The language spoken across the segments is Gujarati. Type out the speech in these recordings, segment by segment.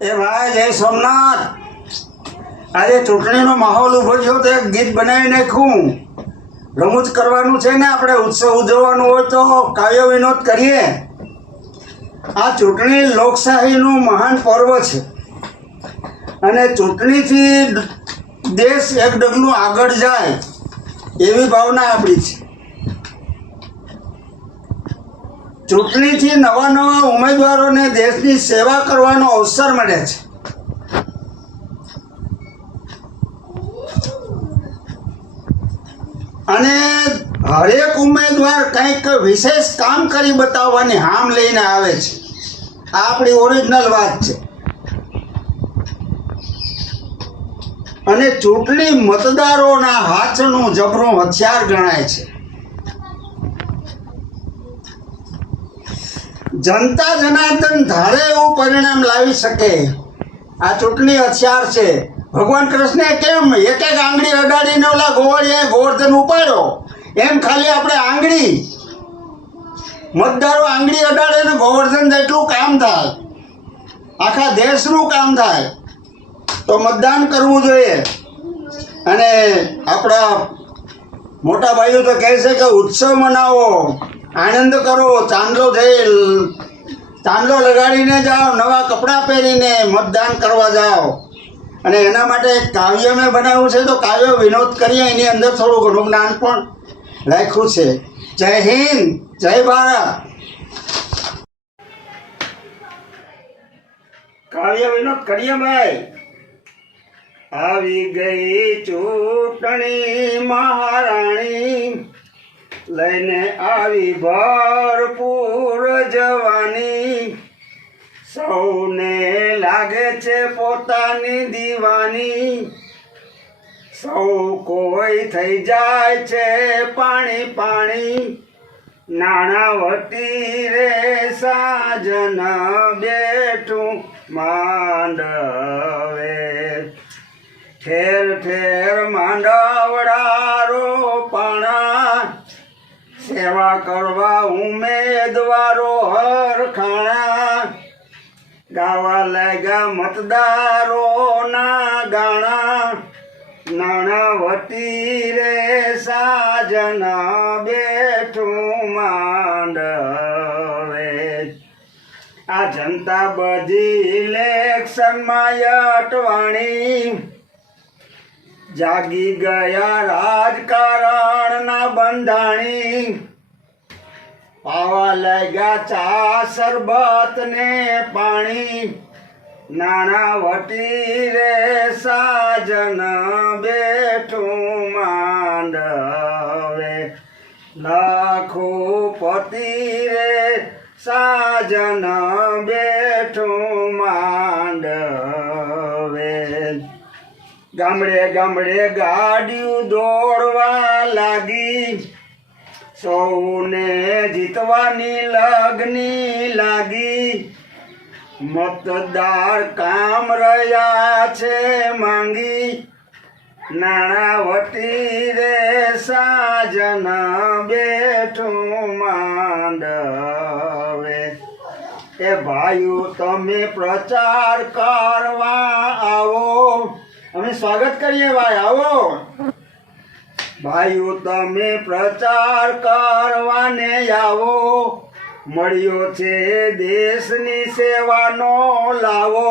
એ ભાઈ જય સોમનાથ, આજે ચૂંટણીનો માહોલ ઊભો થયો તો એક ગીત બનાવી નાખ્યું. રમૂજ કરવાનું છે ને, આપણે ઉત્સવ ઉજવવાનું હોય તો કાવ્ય વિનોદ કરીએ. આ ચૂંટણી લોકશાહીનું મહાન પર્વ છે અને ચૂંટણીથી દેશ એક ડગલું આગળ જાય એવી ભાવના આપણી છે. ચૂંટણીથી નવા નવા ઉમેદવારોને દેશની સેવા કરવાનો અવસર મળે છે. અને હરેક ઉમેદવાર કંઈક વિશેષ કામ કરી બતાવવાની હામ લઈને આવે છે. આ આપણી ઓરિજિનલ વાત છે. અને ચૂંટણી મતદારોના હાથનું જબરું હથિયાર ગણાય છે. જનતા જનાર્દન ધારે એવું પરિણામ લાવી શકે આ ચૂંટણી હથિયાર છે. ભગવાન કૃષ્ણે કેમ એક એક આંગળી અડાડીને ઓલા ગોવળિયાએ ગોવર્ધન ઉપાડ્યો, એમ ખાલી આપણે આંગળી મતદારો આંગળી અડાડે ને ગોવર્ધન જેટલું કામ થાય, આખા દેશનું કામ થાય. તો મતદાન કરવું જોઈએ. અને આપણા મોટા ભાઈઓ તો કહે છે કે ઉત્સવ મનાવો, આનંદ કરો, ચાંદલો લગાડીને જાઓ, નવા કપડાં પહેરીને મતદાન કરવા જાઓ. અને એના માટે એક કાવ્ય મેં બનાવ્યું છે, તો કાવ્ય વિનોદ કરીએ. એની અંદર થોડું ઘણું જ્ઞાન પણ રાખ્યું છે. જય હિન્દ, જય ભારત. કાવ્ય વિનોદ કરીએ ભાઈ. આવી ગઈ ચૂંટણી મહારાણી, લઈને આવી ભરપૂર જવાની. સૌને લાગે છે પોતાની દીવાની, સૌ કોઈ થઈ જાય છે પાણી પાણી. નાણાવટી રે સાજન બેઠું માંડવે, ઠેર ઠેર માંડવડા રોપાણા. સેવા કરવા ઉમેદવારો હરખાણા, ગાવા લાગ્યા મતદારોના ગાણા. નાણાવટી રે સાજન બેઠું માંડવે. આ જનતા બધી ઇલેક્શનમાં અટવાણી, જાગી ગયા રાજકારણના બંધાણી. પાવા લાગ્યા ચા શરબત ને પાણી. નાણાવટી રે સાજન બેઠું માંડવે, લાખોપતિ રે સાજન બેઠું માંડવે. ગામડે ગામડે ગાડીઓ દોડવા લાગી, સૌને જીતવાની લગની લાગી. મતદાર કામ રહ્યા છે માંગી. નાણાવટી રે સાજન બેઠું માંડવે. એ ભાઈઓ તમે પ્રચાર કરવા આવો, અમે સ્વાગત કરીએ ભાઈ, આવો ભાઈઓ તમે પ્રચાર કરવાને આવો. મળ્યો છે દેશની સેવાનો લાવો.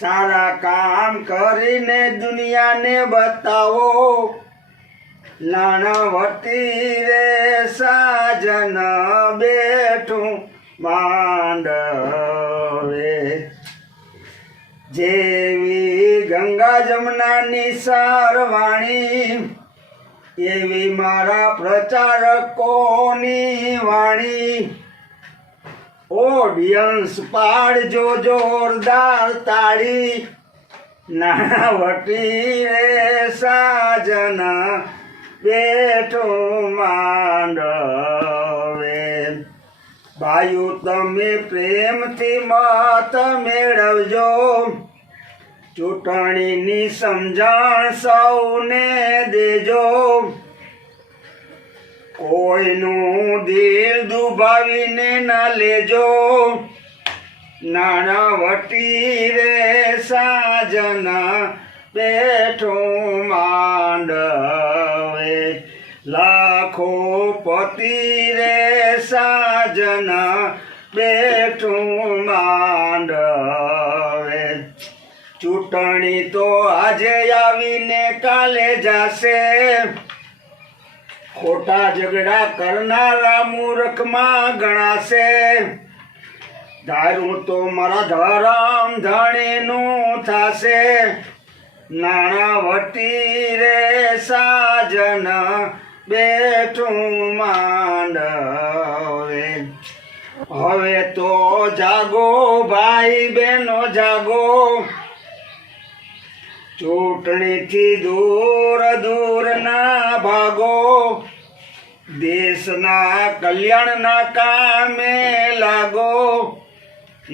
સારા કામ કરીને દુનિયાને બતાવો. નાણાવટી રે સાજન બેઠું માંડવે. જેવી ગંગા જમનાની સારવાણી, એવી મારા પ્રચારકોની વાણી. ઓડિયન્સ પાડજો જોરદાર તાળી. નાણાવટી રે સાજન બેઠું માંડવે. ભાઈઓ તમે પ્રેમથી મત મેળવજો, ચૂંટણીની સમજણ સૌને દેજો, કોઈનું દિલ દુભાવીને ના લેજો, નાણાવટી રે સાજના બેઠું માંડવે, લાખો પતિ રે સાજના બેઠું માંડવે, ચૂંટણી તો આજે આવીને કાલે જાશે, ખોટા ઝઘડા કરનારા મૂર્ખમાં ગણાશે, દારૂ તો મારા ધરમ ધણીનું થાશે, નાણાવટી રે સાજન બેઠું માંડવે, હવે તો જાગો ભાઈ બહેનો જાગો, ચૂંટણીથી દૂર દૂર ના ભાગો, દેશના કલ્યાણના કામે લાગો,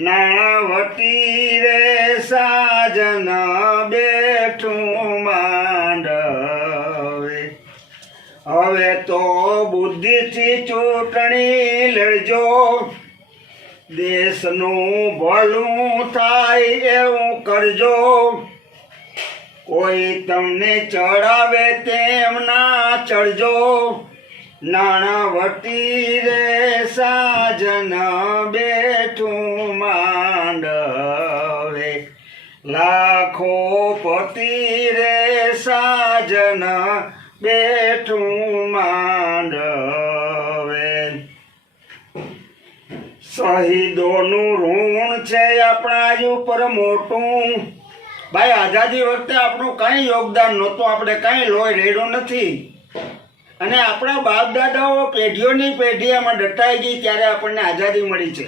નાણાવટી રે સાજન બેઠું માંડવે, હવે તો બુદ્ધિથી ચૂંટણી લડજો, દેશનું ભલું થાય એવું કરજો, કોઈ તમને ચડાવે તેમ ના ચડજો, નાણાવટી રે સાજન બેઠું માંડવે, લાખો પતિ રે સાજન બેઠું માંડવે, શહીદોનું ઋણ છે આપણા ઉપર મોટું, ભાઈ આઝાદી વખતે આપણું કંઈ યોગદાન નહોતું, આપણે કંઈ લોહી રેડ્યું નથી, અને આપણા બાપ દાદાઓ પેઢીઓની પેઢી આમાં દટાઈ ગઈ ત્યારે આપણને આઝાદી મળી છે,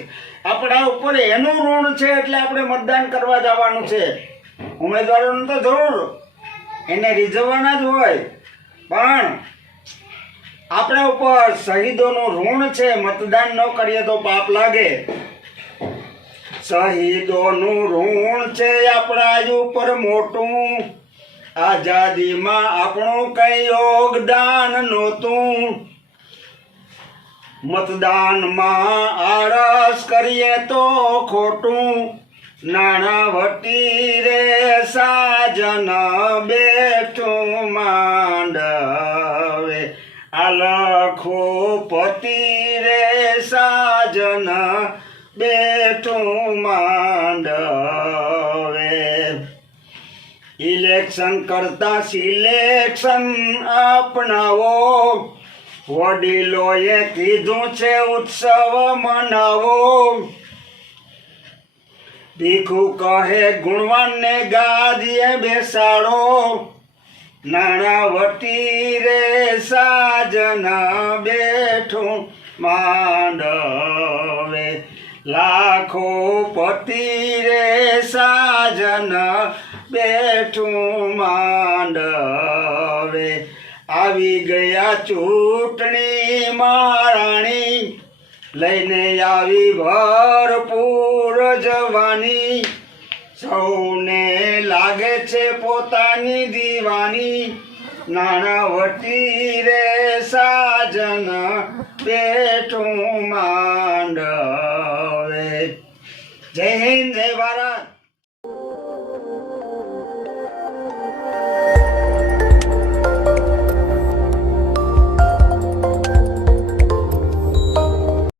આપણા ઉપર એનું ઋણ છે એટલે આપણે મતદાન કરવા જવાનું છે, ઉમેદવારોને તો જરૂર એને રીઝવવાના જ હોય, પણ આપણા ઉપર શહીદોનું ઋણ છે, મતદાન ન કરીએ તો પાપ લાગે, શહીદોનું ઋણ છે આપણા ઉપર મોટું, આઝાદીમાં આપણું કઈ યોગદાન નહોતું, મતદાનમાં આળસ કરીએ તો ખોટું, નાણાવટી રે સાજન બેઠું માંડવે, આ લખો પતિ રે સાજન બેઠું માંડવે, ઇલેક્શન કરતા સિલેક્શન અપનાવો, વડીલોએ કીધું છે ઉત્સવ મનાવો, ભીખુ કહે ગુણવાનને ગાદીએ બેસાડો, નાણાવટી રે સાજન બેઠું માંડવે, લાખો પતિ રે સાજન બેઠું માંડવે, આવી ગયા ચૂંટણી મહારાણી, લઈને આવી ભરપૂર જવાની, સૌને લાગે છે પોતાની દીવાની, નાણાવટી રે સાજન બેઠું માંડવે, જય હિન્દ જય ભારત.